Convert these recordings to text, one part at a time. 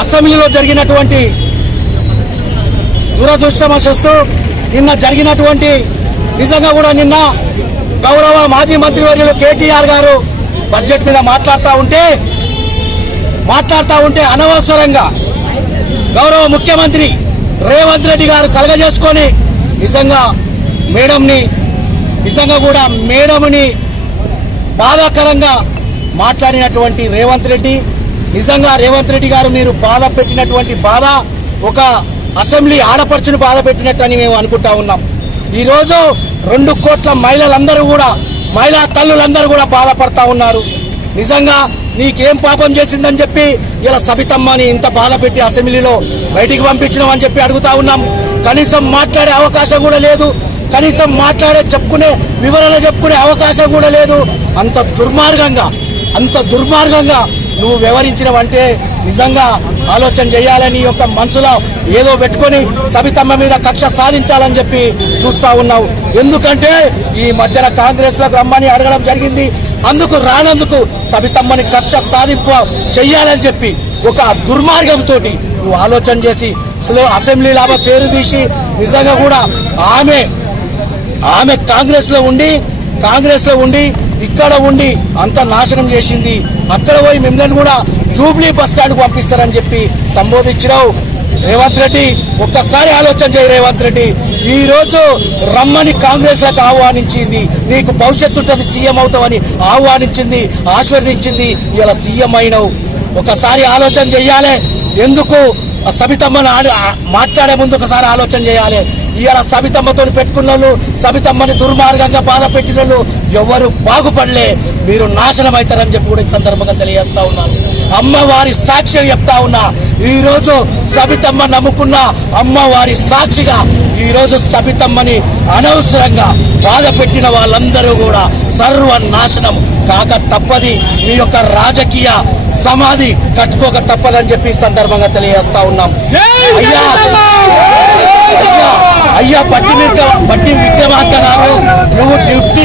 అసెంబ్లీలో జరిగినటువంటి దురదృష్టవశాత్తు నిన్న జరిగినటువంటి నిజంగా కూడా నిన్న గౌరవ మాజీ మంత్రివర్యులు కేటీఆర్ గారు బడ్జెట్ మీద మాట్లాడుతూ ఉంటే అనవసరంగా గౌరవ ముఖ్యమంత్రి రేవంత్ రెడ్డి గారు కలగజేసుకొని నిజంగా మేడంని బాధాకరంగా మాట్లాడినటువంటి రేవంత్ రెడ్డి, నిజంగా రేవంత్ రెడ్డి గారు మీరు బాధ పెట్టినటువంటి బాధ ఒక అసెంబ్లీ ఆడపడుచును బాధ పెట్టినట్టు అని మేము అనుకుంటా ఉన్నాం. ఈరోజు 2 కోట్ల మహిళలందరూ కూడా, మహిళా తల్లులందరూ కూడా బాధపడతా ఉన్నారు. నిజంగా నీకేం పాపం చేసిందని చెప్పి ఇలా సబితమ్మని ఇంత బాధ పెట్టి అసెంబ్లీలో బయటికి పంపించినామని చెప్పి అడుగుతా ఉన్నాం. కనీసం మాట్లాడే అవకాశం కూడా లేదు, కనీసం వివరణ చెప్పుకునే అవకాశం కూడా లేదు. అంత దుర్మార్గంగా నువ్వు వ్యవహరించినవంటే నిజంగా ఆలోచన చేయాలని యొక్క మనసులో ఏదో పెట్టుకొని సబితమ్మ మీద కక్ష సాధించాలని చెప్పి చూస్తా ఉన్నావు. ఎందుకంటే ఈ మధ్యన కాంగ్రెస్ లోకి రమ్మని అడగడం జరిగింది. అందుకు రానందుకు సబితమ్మని కక్ష సాధింపు చెయ్యాలని చెప్పి ఒక దుర్మార్గంతో నువ్వు ఆలోచన చేసి అసెంబ్లీ లాభ పేరు తీసి నిజంగా కూడా ఆమె కాంగ్రెస్ లో ఉండి ఇక్కడ ఉండి అంత నాశనం చేసింది. అక్కడ పోయి మిమ్మల్ని కూడా జూబ్లీ బస్ స్టాండ్ పంపిస్తారని చెప్పి సంబోధించినావు. రేవంత్ రెడ్డి ఒక్కసారి ఆలోచన చేయి. రేవంత్ రెడ్డి ఈ రోజు రమ్మని కాంగ్రెస్ లకు ఆహ్వానించింది, నీకు భవిష్యత్తు ఉంటుంది, సీఎం అవుతావని ఆహ్వానించింది, ఆశీర్వదించింది. ఇలా సీఎం అయినవు. ఒకసారి ఆలోచన చెయ్యాలి. ఎందుకు సబితమ్మను మాట్లాడే ముందు ఒకసారి ఆలోచన చేయాలి. ఇవాళ సబితమ్మతో పెట్టుకున్న వాళ్ళు, సబితమ్మని దుర్మార్గంగా బాధ పెట్టిన వాళ్ళు ఎవరు బాగుపడలే, మీరు నాశనం అవుతారని చెప్పి కూడా ఈ సందర్భంగా తెలియజేస్తా ఉన్నాను. అమ్మవారి సాక్షి చెప్తా ఉన్నా, ఈ రోజు సబితమ్మ నమ్ముకున్న అమ్మవారి సాక్షిగా ఈ రోజు సబితమ్మని అనవసరంగా బాధ పెట్టిన వాళ్ళందరూ కూడా సర్వనాశనం కాక తప్పది. మీ యొక్క రాజకీయ సమాధి కట్టుకోక తప్పదని చెప్పి ఈ సందర్భంగా తెలియజేస్తా ఉన్నాం. అయ్యా పట్టి విక్రమార్క గారు, నువ్వు డిప్యూటీ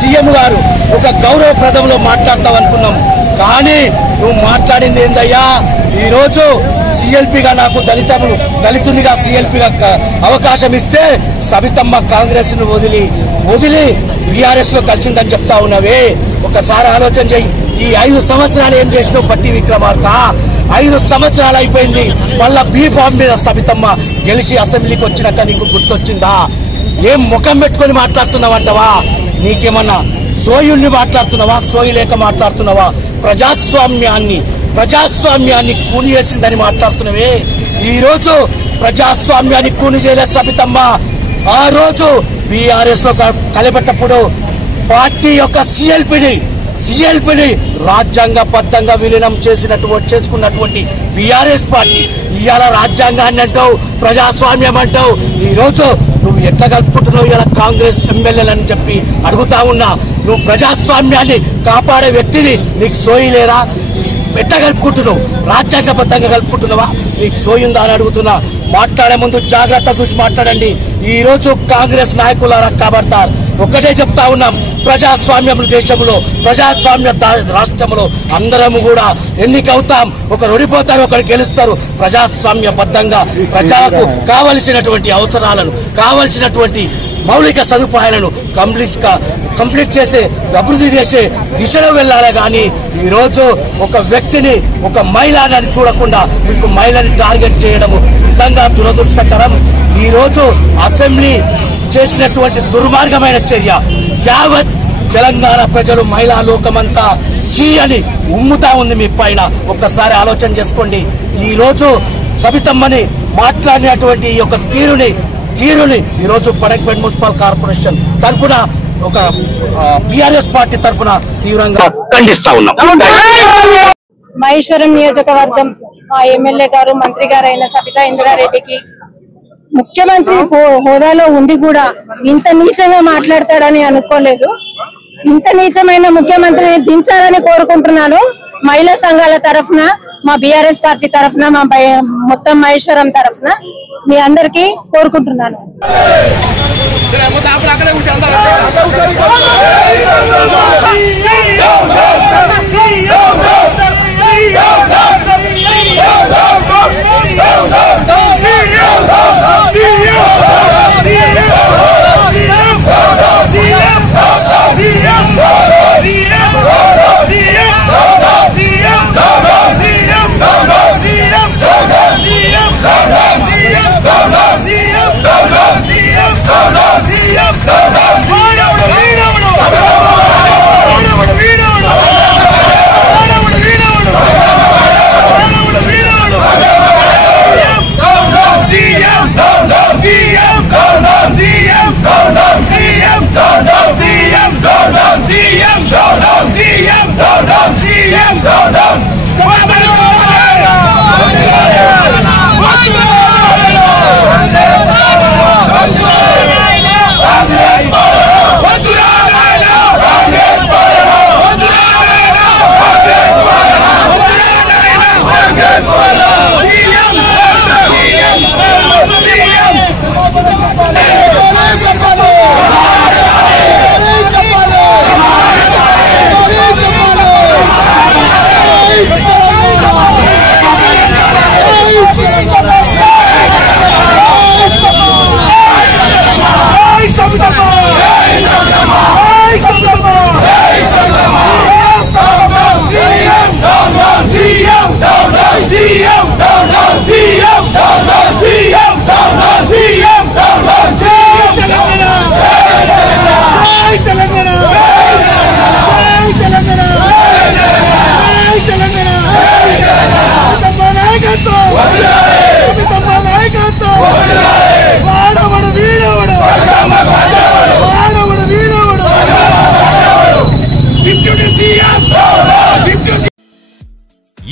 సీఎం గారు ఒక గౌరవప్రదంలో మాట్లాడతావు అనుకున్నాం. కానీ నువ్వు మాట్లాడింది ఏందయ్యా? ఈ రోజు సిఎల్పిగా నాకు దళితునిగా సిఎల్పిగా అవకాశం ఇస్తే సబితమ్మ కాంగ్రెస్ ను వదిలి బీఆర్ఎస్ లో కలిసిందని చెప్తా ఉన్నావే. ఒకసారి ఆలోచన చెయ్యి. ఈ 5 సంవత్సరాలు ఏం చేసినావు పట్టి విక్రమార్క? 5 సంవత్సరాలు అయిపోయింది. మళ్ళా బీ ఫామ్ మీద సబితమ్మ గెలిచి అసెంబ్లీకి వచ్చినాక నీకు గుర్తొచ్చిందా? ఏం ముఖం పెట్టుకొని మాట్లాడుతున్నావంటవా? నీకేమన్నా సోయుల్ని మాట్లాడుతున్నావా? సోయి లేక మాట్లాడుతున్నావా? ప్రజాస్వామ్యాన్ని కూని చేసిందని మాట్లాడుతున్నావే. ఈ రోజు ప్రజాస్వామ్యాన్ని కూని చేయలేదు సబితమ్మ. ఆ రోజు బీఆర్ఎస్ లో కలిపెట్టప్పుడు పార్టీ యొక్క సిఎల్పిని రాజ్యాంగబద్ధంగా విలీనం చేసుకున్నటువంటి బీఆర్ఎస్ పార్టీ ఇవాళ రాజ్యాంగాన్ని అంటావు, ప్రజాస్వామ్యం అంటావు. ఈ రోజు నువ్వు ఎట్లా కలుపుకుంటున్నావు ఇలా కాంగ్రెస్ ఎమ్మెల్యేలని చెప్పి అడుగుతా ఉన్నా. నువ్వు ప్రజాస్వామ్యాన్ని కాపాడే వ్యక్తిని, నీకు సోయి లేదా? ఎట్లా కలుపుకుంటున్నావు? రాజ్యాంగబద్ధంగా కలుపుకుంటున్నావా? నీకు సోయిందా అని అడుగుతున్నా. మాట్లాడే ముందు జాగ్రత్త చూసి మాట్లాడండి. ఈ రోజు కాంగ్రెస్ నాయకులారా కాబడతారు. ఒకటే చెప్తా ఉన్నాం, ప్రజాస్వామ్యం దేశంలో, ప్రజాస్వామ్య రాష్ట్రంలో అందరము కూడా ఎన్నికవుతాం. ఒకరు ఓడిపోతారు, ఒకరు గెలుస్తారు. ప్రజాస్వామ్యబద్ధంగా ప్రజలకు కావలసినటువంటి అవసరాలను, కావలసినటువంటి మౌలిక సదుపాయాలను కంప్లీట్ చేసే, అభివృద్ధి చేసే దిశలో వెళ్ళాలి. కానీ ఈరోజు ఒక వ్యక్తిని, ఒక మహిళని చూడకుండా మీకు మహిళని టార్గెట్ చేయడము నిజంగా దురదృష్టకరం. ఈరోజు అసెంబ్లీ చేసినటువంటి దుర్మార్గమైన చర్య యావత్ తెలంగాణ ప్రజలు, మహిళా లోకమంతా చీ అని ఉమ్ముతా ఉంది మీ పైన. ఒక్కసారి ఆలోచన చేసుకోండి. ఈ రోజు సబితమ్మని మాట్లాడినటువంటి ఈ యొక్క తీరుని ఈరోజు పడక్పేట మున్సిపల్ కార్పొరేషన్ తరఫున, ఒక బీఆర్ఎస్ పార్టీ తరఫున తీవ్రంగా ఖండిస్తా ఉన్నాం. మహేశ్వరం నియోజకవర్గం ఎమ్మెల్యే గారు, మంత్రి గారు అయిన సబితా ఇంద్రారెడ్డికి ముఖ్యమంత్రి హోదాలో ఉండి కూడా ఇంత నీచంగా మాట్లాడతాడని అనుకోలేదు. ఇంత నీచమైన ముఖ్యమంత్రిని దించాలని కోరుకుంటున్నాను. మహిళా సంఘాల తరఫున, మా బీఆర్ఎస్ పార్టీ తరఫున, మా మొత్తం మహేశ్వరం తరఫున మీ అందరికీ కోరుకుంటున్నాను.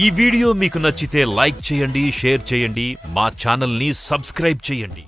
ఈ వీడియో మీకు నచ్చితే లైక్ చేయండి, షేర్ చేయండి, మా ఛానల్ ని సబ్స్క్రైబ్ చేయండి.